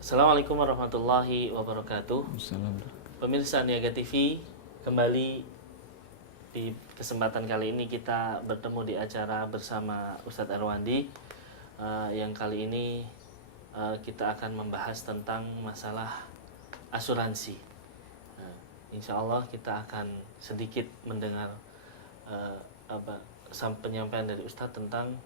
Assalamualaikum warahmatullahi wabarakatuh. Pemirsa Niaga TV, kembali di kesempatan kali ini kita bertemu di acara bersama Ustadz Erwandi. Yang kali ini kita akan membahas tentang masalah asuransi. Insya Allah kita akan sedikit mendengar penyampaian dari Ustadz tentang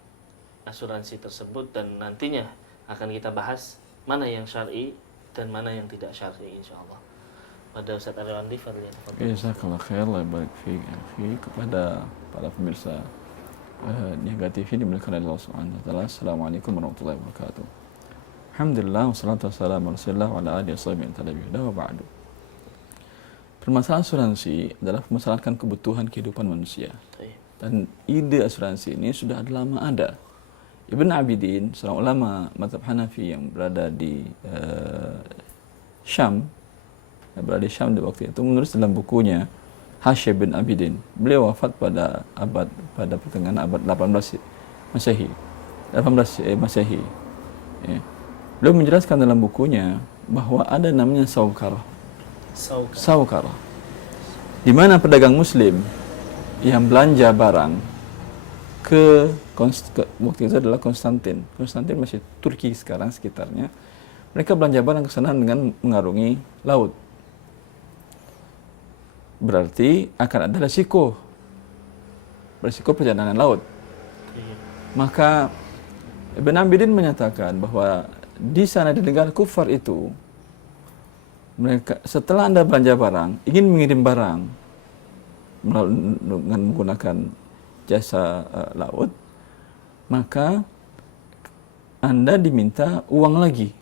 asuransi tersebut, dan nantinya akan kita bahas mana yang syar'i dan mana yang tidak syar'i, insya Allah. Pada Ustadz Erwandi, Jazakallah khair, Allah barik fiik. Kepada para pemirsa Niaga TV dimuliakan oleh Allah Subhanahu wa taala. Assalamualaikum warahmatullahi wabarakatuh. Alhamdulillah wassalatu wassalamu ala Rasulillah wa ala alihi wasallam wa ba'du. Permasalahan asuransi adalah permasalahan kebutuhan kehidupan manusia. Dan ide asuransi ini sudah lama ada. Ibn Abidin, seorang ulama mazhab Hanafi yang berada di Syam di waktu itu, menulis dalam bukunya Hasyy bin Abidin. Beliau wafat pada pertengahan abad 18 Masehi. Ya. Beliau menjelaskan dalam bukunya bahwa ada namanya saukarah. Di mana pedagang muslim yang belanja barang ke waktu itu adalah Konstantin masih Turki sekarang sekitarnya. Mereka belanja barang ke sana dengan mengarungi laut. Berarti akan ada resiko perjalanan laut. Maka Ibn Abidin menyatakan bahwa di sana, di negara kufar itu, mereka setelah Anda belanja barang, ingin mengirim barang dengan menggunakan jasa laut, maka Anda diminta uang lagi.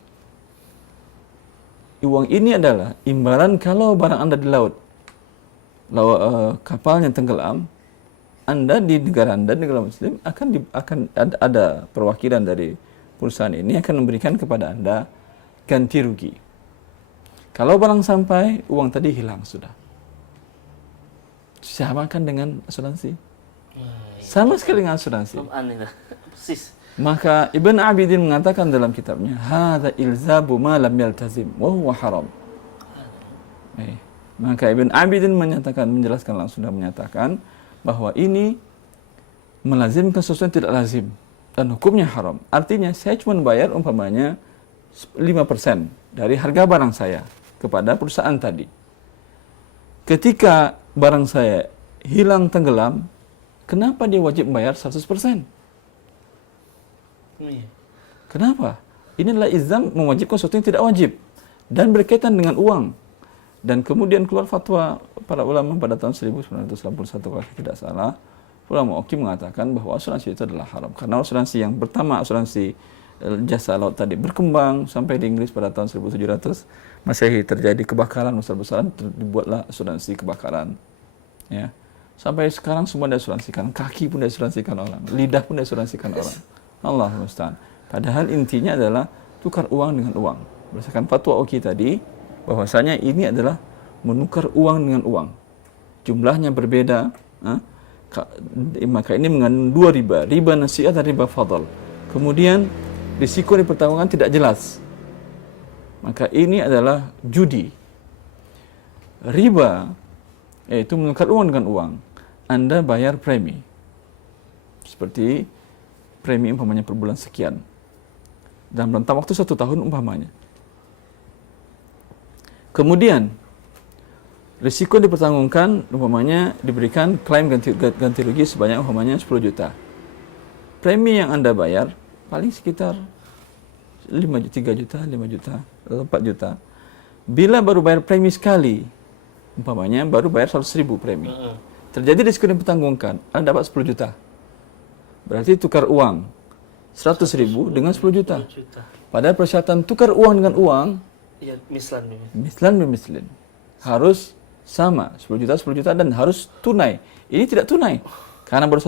Uang ini adalah imbalan kalau barang Anda di laut, kapalnya tenggelam, Anda di negara muslim akan ada perwakilan dari perusahaan ini akan memberikan kepada Anda ganti rugi. Kalau barang sampai, uang tadi hilang sudah. Samakan dengan asuransi. Sama sekali dengan asuransi. Maka Ibn Abidin mengatakan dalam kitabnya, hadza ilzabu ma lam yaltazim wa huwa haram. Maka Ibn Abidin menjelaskan langsung dan menyatakan bahwa ini melazimkan sesuatu yang tidak lazim dan hukumnya haram. Artinya saya cuma bayar umpamanya 5% dari harga barang saya kepada perusahaan tadi. Ketika barang saya hilang tenggelam, kenapa dia wajib membayar 100%? Kenapa? Ini adalah ilzam mewajibkan sesuatu yang tidak wajib dan berkaitan dengan uang. Dan kemudian keluar fatwa para ulama pada tahun 1981 kalau tidak salah. Ulama Oki mengatakan bahwa asuransi itu adalah haram. Karena asuransi yang pertama, asuransi jasa laut tadi berkembang sampai di Inggris pada tahun 1700 Masehi, terjadi kebakaran besar-besaran, dibuatlah asuransi kebakaran. Ya. Sampai sekarang semua diasuransikan, kaki pun diasuransikan orang, lidah pun diasuransikan orang. Allah musta'an. Padahal intinya adalah tukar uang dengan uang. Berdasarkan fatwa Oki tadi, bahwasanya ini adalah menukar uang dengan uang. Jumlahnya berbeda, maka ini mengandung dua riba nasi'ah dan riba fadl. Kemudian risiko dipertaruhkan tidak jelas. Maka ini adalah judi. Riba yaitu menukar uang dengan uang. Anda bayar premi. Seperti premi umpamanya per bulan sekian. Dalam rentang waktu 1 tahun umpamanya. Kemudian risiko dipertanggungan umpamanya diberikan klaim ganti rugi sebanyak umpamanya 10 juta. Premi yang Anda bayar paling sekitar 3 juta, 5 juta, atau 4 juta. Bila baru bayar premi sekali, umpamanya baru bayar 100.000 premi. Terjadi risiko dipertanggungan, Anda dapat 10 juta. Berarti tukar uang 100.000 dengan 10 juta. Padahal persyaratan tukar uang dengan uang ya, mislan bimislin. Harus sama, 10 juta dan harus tunai. Ini tidak tunai. Karena baru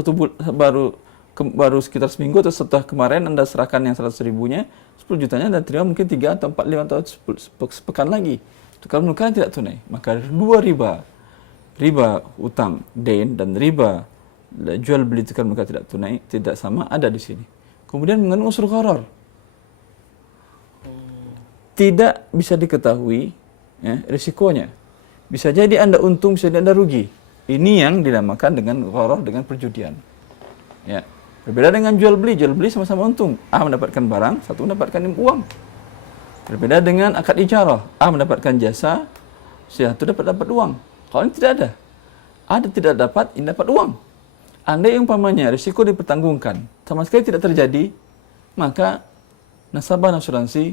sekitar seminggu atau setelah kemarin Anda serahkan yang 100.000-nya, 10 jutanya Anda terima mungkin 3 atau 4, 5 atau sepekan lagi. Tukar menukar tidak tunai. Maka dua riba utang dain dan riba jual beli tukar menukar tidak tunai tidak sama ada di sini. Kemudian mengandung unsur gharar. tidak bisa diketahui ya, risikonya. Bisa jadi Anda untung, bisa jadi Anda rugi. Ini yang dinamakan dengan gharar, dengan perjudian. Ya. Berbeda dengan jual beli sama-sama untung. A mendapatkan barang, satu mendapatkan uang. Berbeda dengan akad ijarah. A mendapatkan jasa, satu dapat uang. Kalau ini tidak ada. Ada tidak dapat, ini dapat uang. Andai umpamanya risiko dipertanggungkan, sama sekali tidak terjadi, maka nasabah asuransi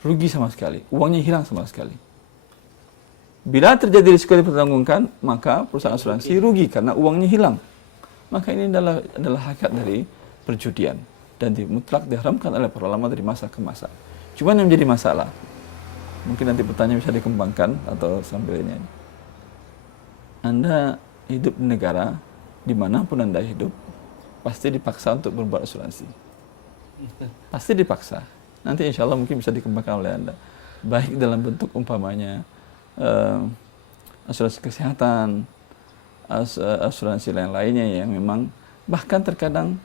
rugi sama sekali. Uangnya hilang sama sekali. Bila terjadi risiko dipertanggungkan, maka perusahaan asuransi rugi karena uangnya hilang. Maka ini adalah hakikat dari perjudian dan mutlak diharamkan oleh para ulama dari masa ke masa. Cuma yang menjadi masalah, mungkin nanti pertanyaan bisa dikembangkan atau sambil ini. Anda hidup di negara dimanapun Anda hidup, pasti dipaksa untuk berbuat asuransi. Pasti dipaksa. Nanti insya Allah mungkin bisa dikembangkan oleh Anda. Baik dalam bentuk umpamanya asuransi kesehatan, asuransi lain-lainnya yang memang bahkan terkadang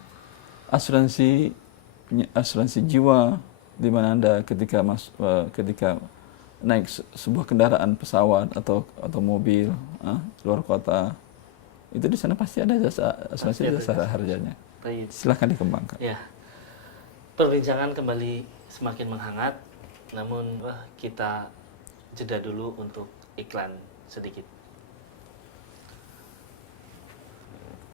asuransi jiwa di mana Anda ketika naik sebuah kendaraan pesawat atau mobil keluar kota, itu di sana pasti ada jasa asuransi jasa harganya. Silahkan dikembangkan. Ya. Perbincangan kembali semakin menghangat, namun kita jeda dulu untuk iklan sedikit.